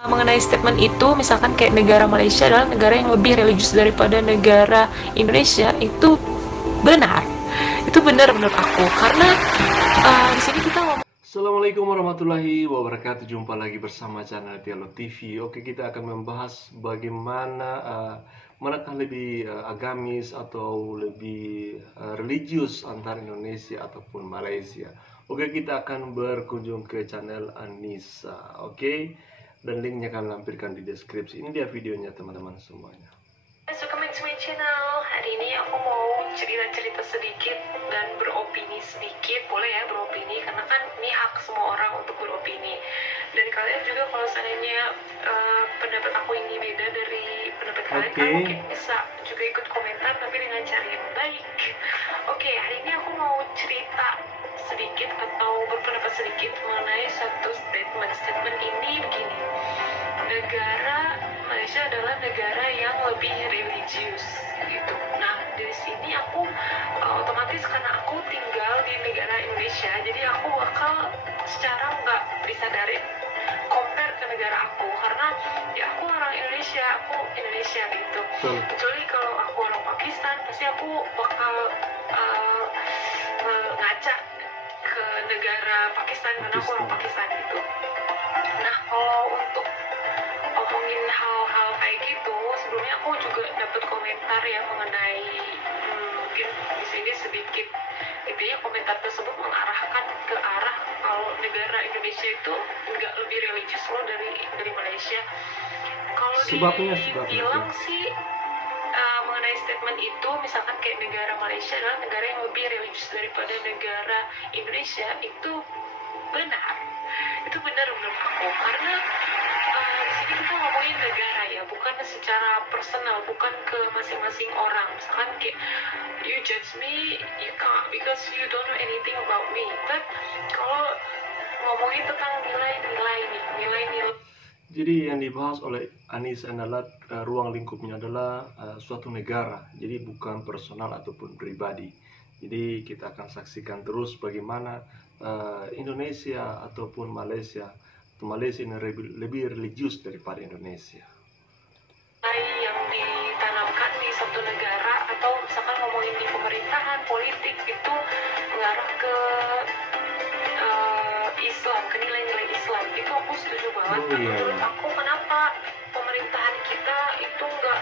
Mengenai statement itu, misalkan kayak negara Malaysia adalah negara yang lebih religius daripada negara Indonesia, itu benar. Itu benar menurut aku, karena di sini kita ngomong. Assalamualaikum warahmatullahi wabarakatuh. Jumpa lagi bersama channel Dialog TV. Oke, kita akan membahas bagaimana manakah lebih agamis atau lebih religius antara Indonesia ataupun Malaysia. Oke, kita akan berkunjung ke channel Anissa. Oke, dan linknya akan lampirkan di deskripsi. Ini dia videonya teman-teman semuanya. Welcome to my channel. Hari ini aku mau cerita-cerita sedikit dan beropini sedikit. Boleh ya beropini, karena kan ini hak semua orang untuk beropini. Dan kalian juga kalau seandainya pendapat aku ini beda dari pendapat kalian, kalian mungkin bisa juga ikut komentar, tapi dengan cara yang baik. Oke, hari ini aku mau cerita sedikit atau berpendapat sedikit mengenai satu statement. Statement ini begini: negara Malaysia adalah negara yang lebih religius gitu. Nah, dari sini aku otomatis karena aku tinggal di negara Indonesia, jadi aku bakal secara nggak disadarin compare ke negara aku, karena ya aku orang Indonesia, aku Indonesia gitu. Kecuali kalau aku orang Pakistan, pasti aku bakal ngaca ke negara Pakistan karena aku orang Pakistan gitu. Nah, kalau untuk ngomongin hal-hal kayak gitu, sebelumnya aku juga dapat komentar ya mengenai mungkin di sini sedikit, intinya komentar tersebut mengarahkan ke arah kalau negara Indonesia itu nggak lebih religius loh dari Malaysia. Kalau dibilang sih mengenai statement itu, misalkan kayak negara Malaysia adalah negara yang lebih religius daripada negara Indonesia, itu benar. Itu benar menurut aku, karena di sini kita ngomongin negara ya, bukan secara personal, bukan ke masing-masing orang. Misalkan kayak you judge me, you can't because you don't know anything about me. But kalau ngomongin tentang nilai-nilai nih, nilai-nilai. Jadi yang dibahas oleh Anies adalah ruang lingkupnya adalah suatu negara, jadi bukan personal ataupun pribadi. Jadi kita akan saksikan terus bagaimana Indonesia ataupun Malaysia ini lebih religius daripada Indonesia. Yang ditanamkan di satu negara, atau misalkan ngomongin di pemerintahan, politik, itu mengarah ke Islam, ke nilai-nilai Islam. Itu aku setuju banget. Menurut aku, kenapa pemerintahan kita itu nggak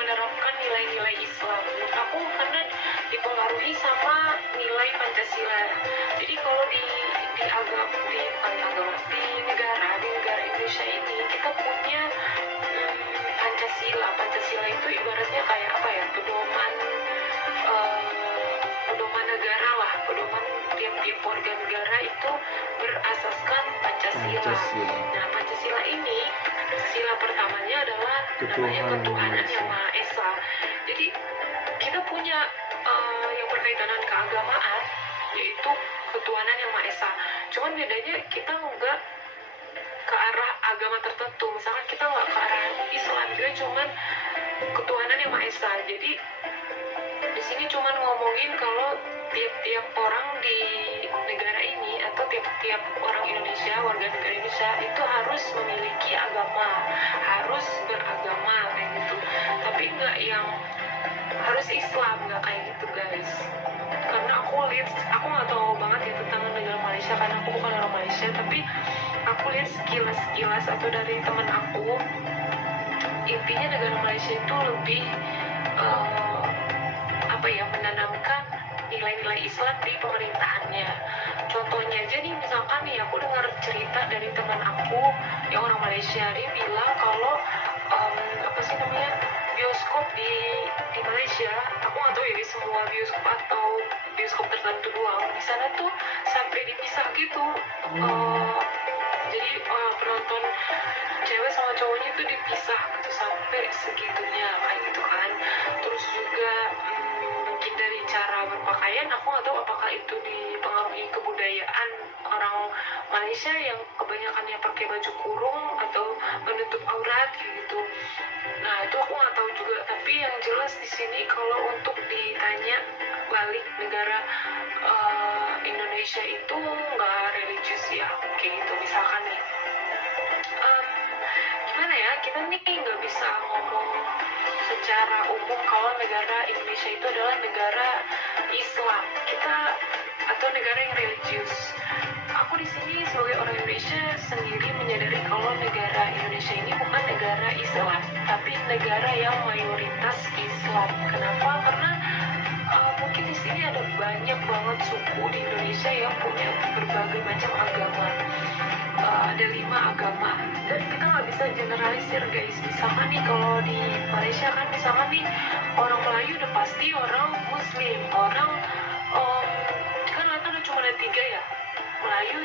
menerapkan nilai-nilai Islam? Menurut aku karena dipengaruhi sama nilai Pancasila. Jadi kalau di negara Indonesia ini kita punya Pancasila itu ibaratnya kayak apa ya, pedoman negara lah, pedoman tiap warga negara itu berasaskan Pancasila. Nah, Pancasila ini sila pertamanya adalah namanya ketuhanan yang Maha Esa. Jadi kita punya yang berkaitan dengan keagamaan, yaitu ketuhanan yang Maha Esa. Cuman bedanya kita nggak ke arah agama tertentu. Misalkan kita nggak ke arah Islam, kita cuman ketuhanan yang Maha Esa. Jadi di sini cuman ngomongin kalau tiap-tiap orang di negara ini atau tiap-tiap orang Indonesia, warga negara Indonesia itu harus memiliki agama, harus beragama kayak gitu. Tapi nggak yang harus Islam, nggak kayak gitu guys. Karena aku nggak tahu banget ya tentang negara Malaysia, karena aku bukan orang Malaysia, tapi aku lihat sekilas atau dari teman aku, intinya negara Malaysia itu lebih menanamkan nilai-nilai Islam di pemerintahannya. Contohnya aja nih, misalkan nih aku dengar cerita dari teman aku yang orang Malaysia, dia bilang kalau bioskop di Malaysia, aku nggak tahu ya di semua bioskop atau bioskop tertentu doang, di sana tuh sampai dipisah gitu. Jadi penonton cewek sama cowoknya itu dipisah gitu, sampai segitunya kayak gitu kan. Terus juga mungkin dari cara berpakaian, aku nggak tahu apakah itu dipengaruhi kebudayaan orang Malaysia yang kebanyakannya pakai baju kurung atau menutup aurat gitu. Nah, itu aku nggak tahu juga. Tapi yang jelas di sini kalau untuk ditanya balik negara Indonesia itu nggak religius ya, kayak gitu. Misalkan nih kita nih nggak bisa ngomong secara umum kalau negara Indonesia itu adalah negara Islam atau negara yang religius. Aku di sini sebagai orang Indonesia sendiri menyadari kalau negara Indonesia ini bukan negara Islam, tapi negara yang mayoritas Islam. Kenapa? Karena mungkin di sini ada banyak banget suku di Indonesia yang punya berbagai macam agama. Ada 5 agama, dan kita nggak bisa generalisir guys. Misalkan nih kalau di Malaysia kan, misalkan nih orang Melayu udah pasti orang Muslim, orang kan ada cuma ada 3 ya, Melayu,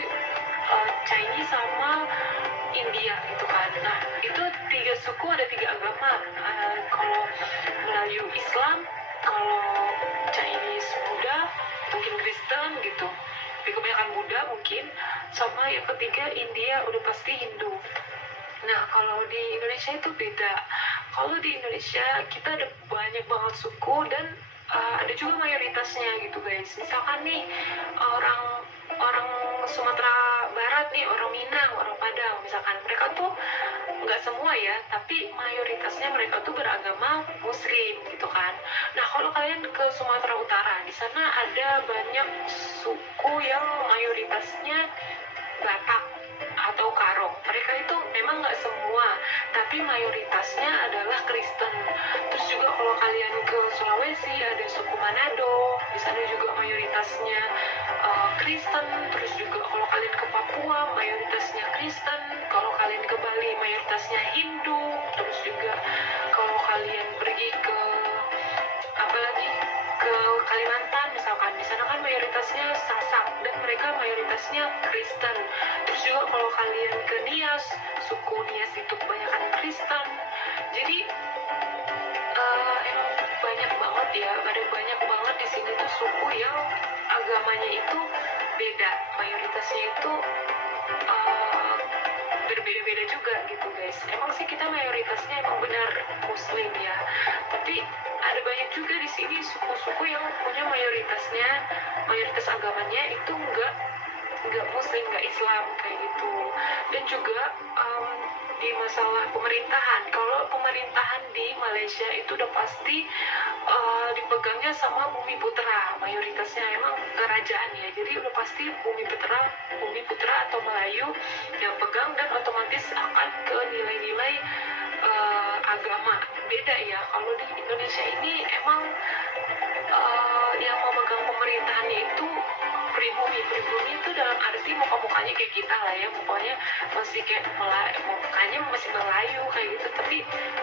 Chinese sama India gitu kan. Nah itu 3 suku, ada 3 agama. Kalau Melayu Islam, kalau Chinese Buddha, mungkin Kristen gitu, tapi kebanyakan Buddha mungkin, sama yang ketiga India udah pasti Hindu. Nah kalau di Indonesia itu beda. Kalau di Indonesia kita ada banyak banget suku, dan ada juga mayoritasnya gitu guys. Misalkan nih orang Sumatera Barat nih, orang Minang, orang Padang, misalkan mereka tuh nggak semua ya, tapi mayoritasnya mereka tuh beragama Muslim gitu kan. Nah kalau kalian ke Sumatera Utara, di sana ada banyak suku yang mayoritasnya Batak atau Karo. Mereka itu memang nggak semua, tapi mayoritasnya adalah Kristen. Terus juga kalau kalian ke Sulawesi, ada suku Manado, di sana juga mayoritasnya Kristen. Terus juga kalau kalian ke Papua, mayoritasnya Kristen. Kalau kalian ke Bali, mayoritasnya Hindu. Terus juga kalau kalian pergi ke ke Kalimantan misalkan, di sana kan mayoritasnya Sasak, dan mereka mayoritasnya Kristen. Terus juga kalau kalian ke Nias, suku Nias itu kebanyakan Kristen. Jadi emang banyak banget ya, ada banyak banget di sini tuh suku yang agamanya itu beda, mayoritasnya itu berbeda-beda juga gitu guys. Emang sih kita mayoritasnya emang benar Muslim ya, tapi ada banyak juga di sini suku-suku yang punya mayoritas agamanya itu enggak Muslim, enggak Islam kayak gitu. Dan juga di masalah pemerintahan, kalau pemerintahan di Malaysia itu udah pasti dipegangnya sama Bumi Putra, mayoritasnya emang kerajaan ya, jadi udah pasti Bumi Putra atau Melayu yang pegang, dan otomatis akan ke nilai-nilai agama. Beda ya, kalau di Indonesia ini emang yang memegang pemerintahannya itu pribumi itu dalam arti muka-mukanya kayak kita lah ya, mukanya masih kayak mukanya masih Melayu kayak gitu, tapi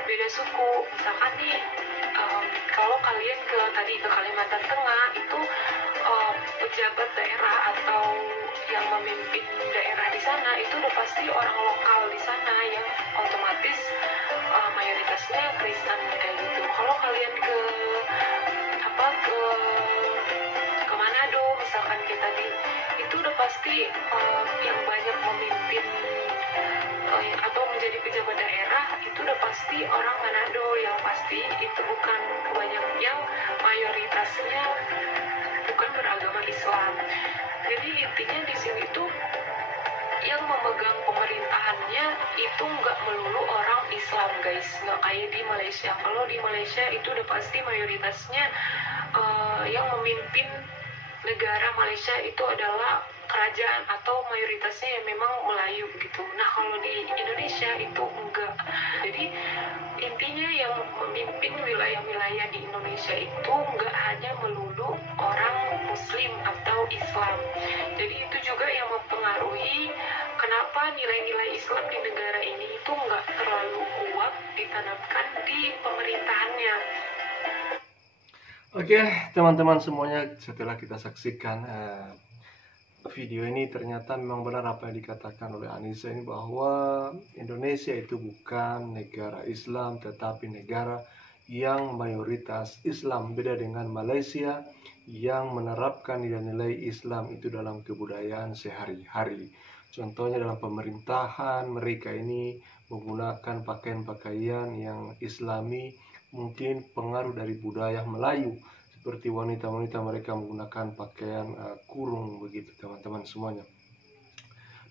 beda suku. Misalkan nih kalau kalian ke Kalimantan Tengah itu pejabat daerah atau yang memimpin daerah di sana itu udah pasti orang lokal di sana yang otomatis mayoritasnya Kristen kayak gitu. Kalau kalian ke Manado misalkan kayak tadi, itu udah pasti yang banyak memimpin atau menjadi pejabat daerah itu udah pasti orang Manado, yang pasti itu bukan kebanyakan, yang mayoritasnya bukan beragama Islam. Jadi intinya di sini tuh yang memegang pemerintahannya itu nggak melulu orang Islam guys, nggak kayak di Malaysia. Kalau di Malaysia itu udah pasti mayoritasnya yang memimpin negara Malaysia itu adalah kerajaan atau mayoritasnya yang memang Melayu gitu. Nah kalau di Indonesia itu enggak. Jadi intinya yang memimpin wilayah-wilayah di Indonesia itu enggak hanya melulu orang Muslim atau Islam. Jadi itu juga yang mempengaruhi kenapa nilai-nilai Islam di negara ini itu enggak terlalu kuat ditanamkan di pemerintahannya. Oke, teman-teman semuanya, setelah kita saksikan video ini, ternyata memang benar apa yang dikatakan oleh Anissa ini, bahwa Indonesia itu bukan negara Islam tetapi negara yang mayoritas Islam. Beda dengan Malaysia yang menerapkan nilai-nilai Islam itu dalam kebudayaan sehari-hari. Contohnya dalam pemerintahan, mereka ini menggunakan pakaian-pakaian yang Islami, mungkin pengaruh dari budaya Melayu, seperti wanita-wanita mereka menggunakan pakaian kurung begitu teman-teman semuanya.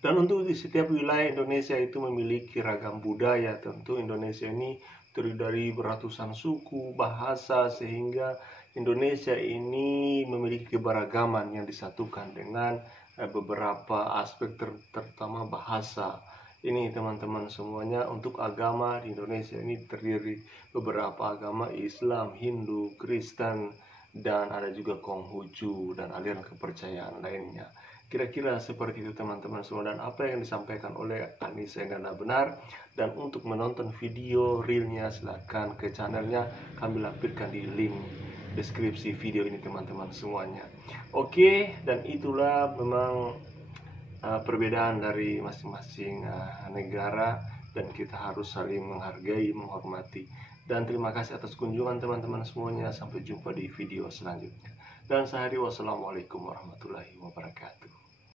Dan untuk di setiap wilayah Indonesia itu memiliki ragam budaya. Tentu Indonesia ini terdiri dari beratusan suku, bahasa, sehingga Indonesia ini memiliki keberagaman yang disatukan dengan beberapa aspek terutama bahasa. Ini teman-teman semuanya, untuk agama di Indonesia ini terdiri beberapa agama: Islam, Hindu, Kristen, dan ada juga Konghucu dan aliran kepercayaan lainnya. Kira-kira seperti itu teman-teman semua, dan apa yang disampaikan oleh Anissa Ganda benar. Dan untuk menonton video realnya silahkan ke channelnya, kami lampirkan di link deskripsi video ini teman-teman semuanya. Oke, dan itulah memang perbedaan dari masing-masing negara, dan kita harus saling menghargai, menghormati. Dan terima kasih atas kunjungan teman-teman semuanya. Sampai jumpa di video selanjutnya. Dan sehari wassalamualaikum warahmatullahi wabarakatuh.